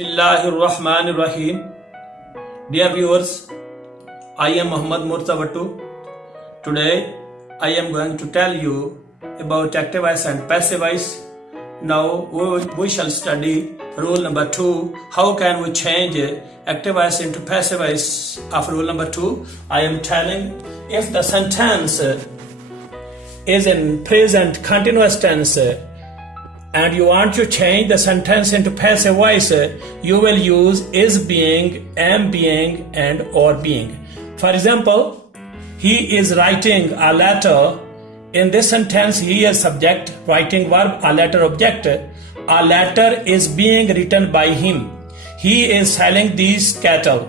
Bismillahirrahmanirrahim. Dear viewers, I am Muhammad Murtabatu. Today I am going to tell you about active voice and passive voice. Now we shall study rule number 2. How can we change active voice into passive voice of rule number 2? I am telling, if the sentence is in present continuous tense and you want to change the sentence into passive voice, you will use is being, am being, and or being. For example, he is writing a letter. In this sentence, he is subject, writing verb, a letter object. A letter is being written by him. He is selling these cattle.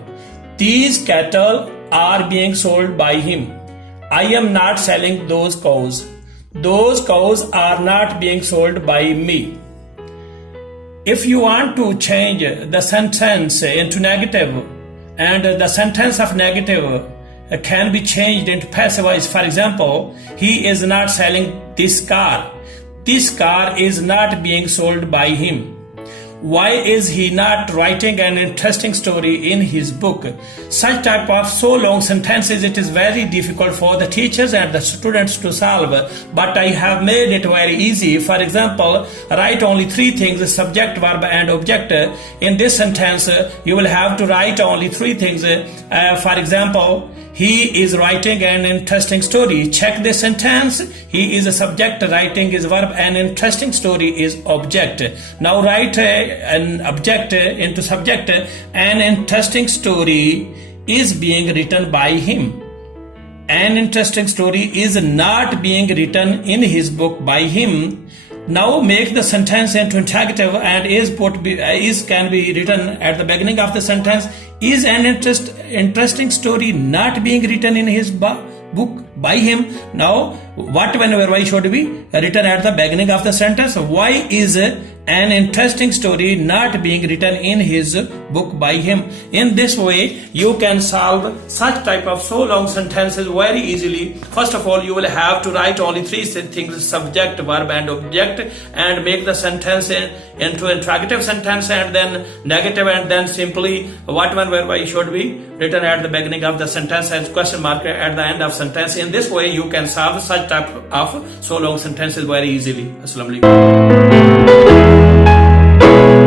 These cattle are being sold by him. I am not selling those cows. Those cows are not being sold by me. If you want to change the sentence into negative, and the sentence of negative can be changed into passive voice. For example, he is not selling this car. This car is not being sold by him. Why is he not writing an interesting story in his book? Such type of so long sentences, it is very difficult for the teachers and the students to solve, but I have made it very easy. For example, write only 3 things: subject, verb, and object. In this sentence, you will have to write only 3 things. For example, he is writing an interesting story. Check this sentence. He is a subject, writing is verb, an interesting story is object. Now write an object into subject. An interesting story is being written by him. An interesting story is not being written in his book by him. Now make the sentence into interrogative, and is can be written at the beginning of the sentence. Is an interesting story not being written in his book by him? Now what whenever why should be written at the beginning of the sentence? Why is an interesting story not being written in his book by him? In this way you can solve such type of so long sentences very easily. First of all, you will have to write only 3 things: subject, verb, and object, and make the sentence into interrogative sentence, and then negative, and then simply what, when, where, why should be written at the beginning of the sentence as question mark at the end of sentence. In this way you can solve such type of so long sentences very easily. Assalamu alaikum.